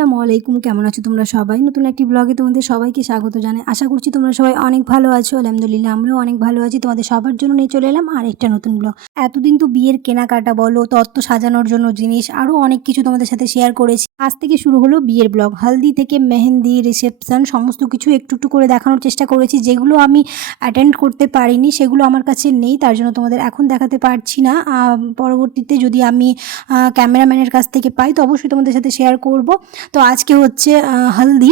আসসালামু আলাইকুম, কেমন আছো তোমরা সবাই? নতুন একটি ব্লগে তোমাদের সবাইকে স্বাগত জানাই। আশা করছি তোমরা সবাই অনেক ভালো আছো। আলহামদুলিল্লাহ আমরাও অনেক ভালো আছি। তোমাদের সবার জন্য নিয়ে চলে এলাম আর একটা নতুন ব্লগ। এতদিন তো বিয়ের কেনাকাটা বলো, তত্ত্ব সাজানোর জন্য জিনিস, আরও অনেক কিছু তোমাদের সাথে শেয়ার করেছি। আজ থেকে শুরু হলো বিয়ের ব্লগ। হালদি থেকে মেহেন্দি, রিসেপশন সমস্ত কিছু একটু একটু করে দেখানোর চেষ্টা করেছি। যেগুলো আমি অ্যাটেন্ড করতে পারিনি সেগুলো আমার কাছে নেই, তার জন্য তোমাদের এখন দেখাতে পারছি না। পরবর্তীতে যদি আমি ক্যামেরাম্যানের কাছ থেকে পাই তো অবশ্যই তোমাদের সাথে শেয়ার করব। তো আজকে হচ্ছে হলদি,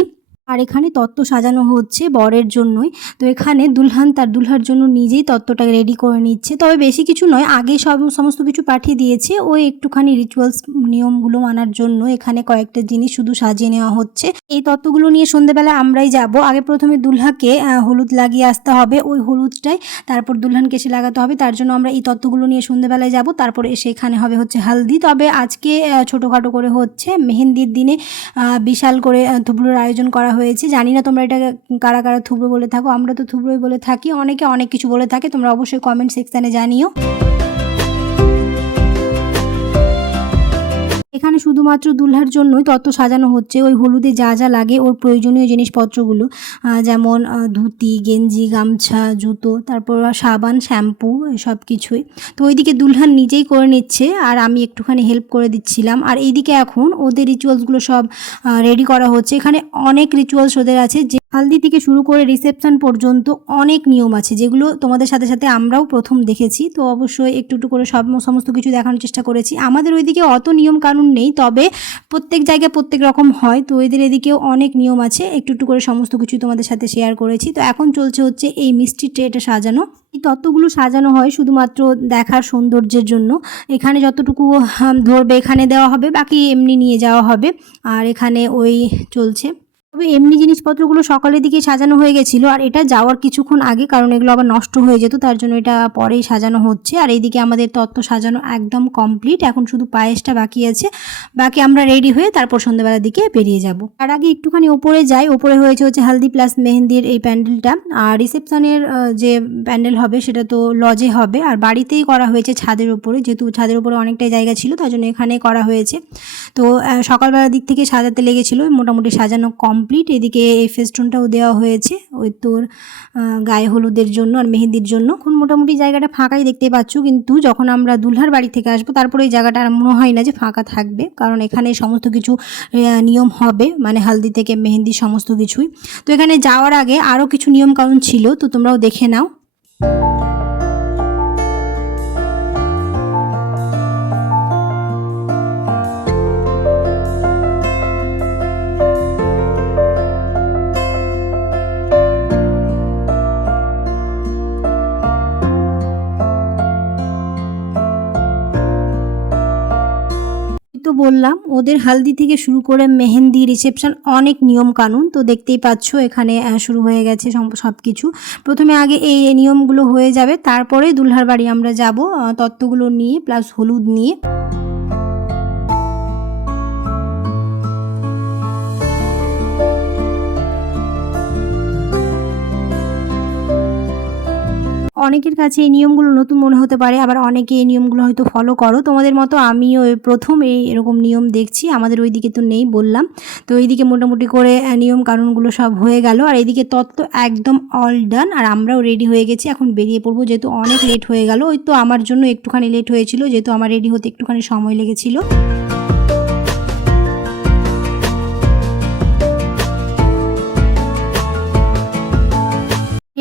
আর এখানে তত্ত্ব সাজানো হচ্ছে বরের জন্যই। তো এখানে দুলহান তার দুলহার জন্য নিজেই তত্ত্বটা রেডি করে নিচ্ছে। তবে বেশি কিছু নয়, আগে সমস্ত কিছু পাঠিয়ে দিয়েছে। ওই একটুখানি রিচুয়ালস নিয়মগুলো মানার জন্য এখানে কয়েকটা জিনিস শুধু সাজিয়ে নেওয়া হচ্ছে। এই তত্ত্বগুলো নিয়ে সন্ধ্যেবেলা আমরাই যাব। আগে প্রথমে দুলহাকে হলুদ লাগিয়ে আসতে হবে, ওই হলুদটাই তারপর দুলহানকে এসে লাগাতে হবে। তার জন্য আমরা এই তত্ত্বগুলো নিয়ে সন্ধ্যেবেলায় যাব। তারপরে এসে এখানে হবে হচ্ছে হালদি। তবে আজকে ছোটোখাটো করে হচ্ছে মেহেন্দির দিনে বিশাল করে থুবড়োর আয়োজন করা হয়েছে। জানি না তোমরা এটা কারা কারা থুবড়ো বলে থাকো, আমরা তো থুবড়োই বলে থাকি। অনেকে অনেক কিছু বলে থাকে, তোমরা অবশ্যই কমেন্ট সেকশানে জানিও। এখানে শুধুমাত্র দুলহার জন্যই তত্ত্ব সাজানো হচ্ছে। ওই হলুদে যা যা লাগে ওর প্রয়োজনীয় জিনিসপত্রগুলো, যেমন ধুতি, গেঞ্জি, গামছা, জুতো, তারপর সাবান, শ্যাম্পু, সব কিছুই। তো ওইদিকে দুলহান নিজেই করে নিচ্ছে আর আমি একটুখানি হেল্প করে দিচ্ছিলাম। আর এইদিকে এখন ওদের রিচুয়ালসগুলো সব রেডি করা হচ্ছে। এখানে অনেক রিচুয়ালস ওদের আছে, যে হালদি থেকে শুরু করে রিসেপশন পর্যন্ত অনেক নিয়ম আছে, যেগুলো তোমাদের সাথে সাথে আমরাও প্রথম দেখেছি। তো অবশ্যই একটু একটু করে সমস্ত কিছু দেখানোর চেষ্টা করেছি। আমাদের ওইদিকে অত নিয়ম কানুন নেই, তবে প্রত্যেক জায়গায় প্রত্যেক রকম হয়। তো এদের এদিকেও অনেক নিয়ম আছে, একটু একটু করে সমস্ত কিছু তোমাদের সাথে শেয়ার করেছি। তো এখন চলছে হচ্ছে এই মিষ্টি ট্রেটা সাজানো। এই তত্ত্বগুলো সাজানো হয় শুধুমাত্র দেখার সৌন্দর্যের জন্য। এখানে যতটুকু ধরবে এখানে দেওয়া হবে, বাকি এমনি নিয়ে যাওয়া হবে। আর এখানে ওই চলছে। তবে এমনি জিনিসপত্রগুলো সকালের দিকে সাজানো হয়ে গেছিলো, আর এটা যাওয়ার কিছুক্ষণ আগে, কারণ এগুলো আবার নষ্ট হয়ে যেত, তার জন্য এটা পরেই সাজানো হচ্ছে। আর এইদিকে আমাদের তত্ত্ব সাজানো একদম কমপ্লিট, এখন শুধু পায়েসটা বাকি আছে। বাকি আমরা রেডি হয়ে তারপর সন্ধ্যাবেলার দিকে বেরিয়ে যাব। তার আগে একটুখানি ওপরে যাই। ওপরে হয়েছে হচ্ছে হালদি প্লাস মেহেন্দির এই প্যান্ডেলটা। আর রিসেপশনের যে প্যান্ডেল হবে সেটা তো লজে হবে, আর বাড়িতেই করা হয়েছে ছাদের উপরে, যেহেতু ছাদের উপরে অনেকটাই জায়গা ছিল তার জন্য এখানেই করা হয়েছে। তো সকালবেলার দিক থেকে সাজাতে লেগেছিলো, মোটামুটি সাজানো কমপ্লিট। এদিকে এই ফেস্টুনটাও দেওয়া হয়েছে ওই তোর গায়ে হলুদের জন্য আর মেহেন্দির জন্য। এখন মোটামুটি জায়গাটা ফাঁকাই দেখতে পাচ্ছ, কিন্তু যখন আমরা দুলহার বাড়ি থেকে আসবো তারপরে এই জায়গাটা আর মনে হয় না যে ফাঁকা থাকবে, কারণ এখানে সমস্ত কিছু নিয়ম হবে, মানে হালদি থেকে মেহেন্দি সমস্ত কিছুই। তো এখানে যাওয়ার আগে আরও কিছু নিয়ম কানুন ছিল, তো তোমরাও দেখে নাও। তো বললাম ওদের হালদি থেকে শুরু করে মেহেন্দি, রিসেপশন অনেক নিয়ম কানুন। তো দেখতেই পাচ্ছ এখানে শুরু হয়ে গেছে সব কিছু। প্রথমে আগে এই নিয়মগুলো হয়ে যাবে, তারপরে দুলহার বাড়ি আমরা যাব তত্ত্বগুলো নিয়ে প্লাস হলুদ নিয়ে। অনেকের কাছে এই নিয়মগুলো নতুন মনে হতে পারে, আবার অনেকে এই নিয়মগুলো হয়তো ফলো করো। তোমাদের মতো আমিও প্রথম এরকম নিয়ম দেখছি। আমাদের ওইদিকে তো নেই বললাম। তো এইদিকে মোটামুটি করে নিয়ম কানুনগুলো সব হয়ে গেল, আর এইদিকে তত্ত্ব একদম অল ডান। আর আমরাও রেডি হয়ে গেছি, এখন বেরিয়ে পড়বো, যেহেতু অনেক লেট হয়ে গেল। ওই তো আমার জন্য একটুখানি লেট হয়েছিল, যেহেতু আমার রেডি হতে একটুখানি সময় লেগেছিল।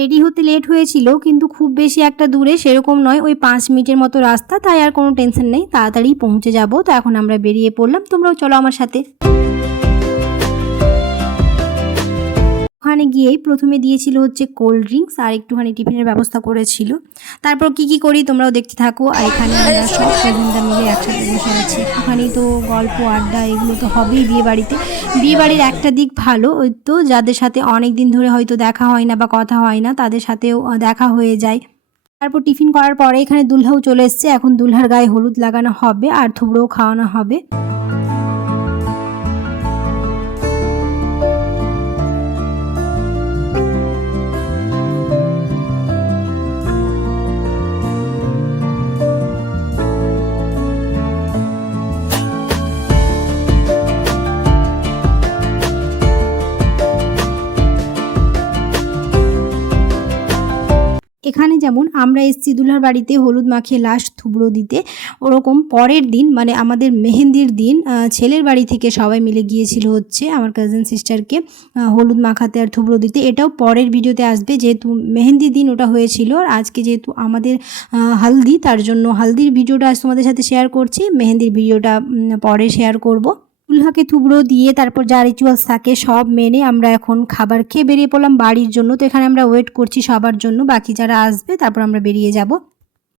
রেডি হতে লেট হয়েছিল, কিন্তু খুব বেশি একটা দূরে সেরকম নয়, ওই 5 মিনিটের মতো রাস্তা, তাই আর কোনো টেনশন নেই, তাড়াতাড়ি পৌঁছে যাব। তো এখন আমরা বেরিয়ে পড়লাম, তোমরাও চলো আমার সাথে। ওখানে গিয়েই প্রথমে দিয়েছিল হচ্ছে কোল্ড ড্রিঙ্কস আর একটুখানি টিফিনের ব্যবস্থা করেছিল। তারপর কি করি তোমরাও দেখতে থাকো। আর এখানে আমরা সব কাজিনরা মিলে একসাথে বসে আছি। ওখানেই তো গল্প আড্ডা এগুলো তো হবেই বিয়ে বাড়িতে। বিয়ে বাড়ির একটা দিক ভালো, ওই তো যাদের সাথে অনেক দিন ধরে হয়তো দেখা হয় না বা কথা হয় না তাদের সাথেও দেখা হয়ে যায়। তারপর টিফিন করার পরে এখানে দুলহাও চলে এসছে। এখন দুলহার গায়ে হলুদ লাগানো হবে আর থুবড়োও খাওয়ানো হবে। এখানে যেমন আমরা এসেছি দুলহার বাড়িতে হলুদ মাখিয়ে লাস্ট থুবড়ো দিতে, ওরকম পরের দিন মানে আমাদের মেহেন্দির দিন ছেলের বাড়ি থেকে সবাই মিলে গিয়েছিল হচ্ছে আমার কাজিন সিস্টারকে হলুদ মাখাতে আর থুবড়ো দিতে। এটাও পরের ভিডিওতে আসবে, যেহেতু মেহেন্দির দিন ওটা হয়েছিল। আর আজকে যেহেতু আমাদের হালদি, তার জন্য হালদির ভিডিওটা আজ তোমাদের সাথে শেয়ার করছি, মেহেন্দির ভিডিওটা পরে শেয়ার করব। দুলহাকে থুবড়ো দিয়ে তারপর যা রিচুয়ালস থাকে সব মেনে আমরা এখন খাবার খেয়ে বেরিয়ে পড়লাম বাড়ির জন্য। তো এখানে আমরা ওয়েট করছি সবার জন্য, বাকি যারা আসবে তারপর আমরা বেরিয়ে যাব।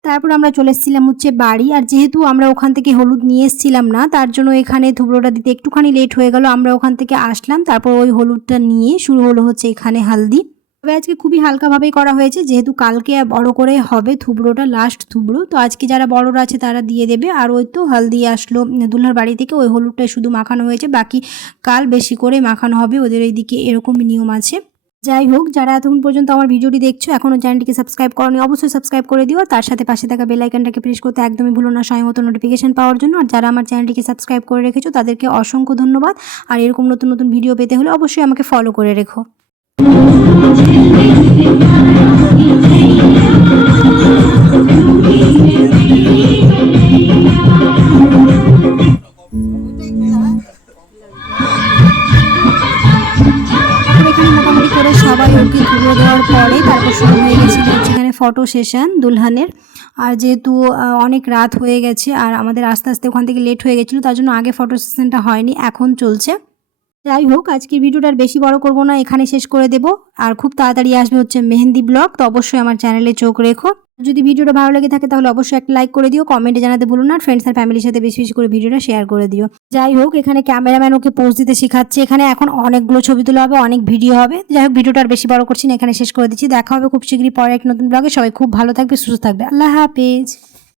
তারপর আমরা চলে এসেছিলাম হচ্ছে বাড়ি। আর যেহেতু আমরা ওখান থেকে হলুদ নিয়ে এসেছিলাম না, তার জন্য এখানে থুবড়োটা দিতে একটুখানি লেট হয়ে গেল। আমরা ওখান থেকে আসলাম, তারপর ওই হলুদটা নিয়ে শুরু হলো হচ্ছে এখানে হালদি। তবে আজকে খুবই হালকাভাবেই করা হয়েছে, যেহেতু কালকে বড় করে হবে থুবড়োটা, লাস্ট থুবড়ো। তো আজকে যারা বড়রা আছে তারা দিয়ে দেবে। আর ওই তো হালদি আসলো দুলহার বাড়ি থেকে, ওই হলুদটাই শুধু মাখানো হয়েছে, বাকি কাল বেশি করে মাখানো হবে, ওদের এইদিকে এরকমই নিয়ম আছে। যাই হোক, যারা এতক্ষণ পর্যন্ত আমার ভিডিওটি দেখছো এখনও চ্যানেলটিকে সাবস্ক্রাইব করোনি, অবশ্যই সাবস্ক্রাইব করে দিও। তার সাথে পাশে থাকা বেল আইকনটাকে প্রেস করতে একদমই ভুলো না সময় মতো নোটিফিকেশন পাওয়ার জন্য। আর যারা আমার চ্যানেলটিকে সাবস্ক্রাইব করে রেখেছো তাদেরকে অসংখ্য ধন্যবাদ। আর এরকম নতুন নতুন ভিডিও পেতে হলে অবশ্যই আমাকে ফলো করে রেখো। মোটামুটি করে সবাই ওকে তুলে দেওয়ার পরে তারপর শুরু হয়ে গেছিল সেখানে ফটো সেশন দুলহানের। আর যেহেতু অনেক রাত হয়ে গেছে আর আমাদের আস্তে আস্তে ওখান থেকে লেট হয়ে গেছিলো, তার জন্য আগে ফটো সেশনটা হয়নি, এখন চলছে। যাই হোক, আজকের ভিডিওটা আর বেশি বড় করব না, এখানে শেষ করে দেব। আর খুব তাড়াতাড়ি আসবে হচ্ছে মেহেন্দি ব্লগ, তো অবশ্যই আমার চ্যানেলে চোখ রেখো। যদি ভিডিওটা ভালো লেগে থাকে তাহলে অবশ্যই একটা লাইক করে দিও, কমেন্টে জানাতে ভুলো না, আর ফ্রেন্ডস আর ফ্যামিলির সাথে বেশি বেশি করে ভিডিওটা শেয়ার করে দিও। যাই হোক, এখানে ক্যামেরাম্যান ওকে পোজ দিতে শেখাচ্ছে। এখানে এখন অনেকগুলো ছবি তোলা হবে, অনেক ভিডিও হবে। যাই হোক, ভিডিওটা আর বেশি বড় করছি না, এখানে শেষ করে দিচ্ছি। দেখা হবে খুব শীঘ্রই পরে এক নতুন ব্লগে। সবাই খুব ভালো থাকবে, সুস্থ থাকবে। আল্লাহ হাফেজ।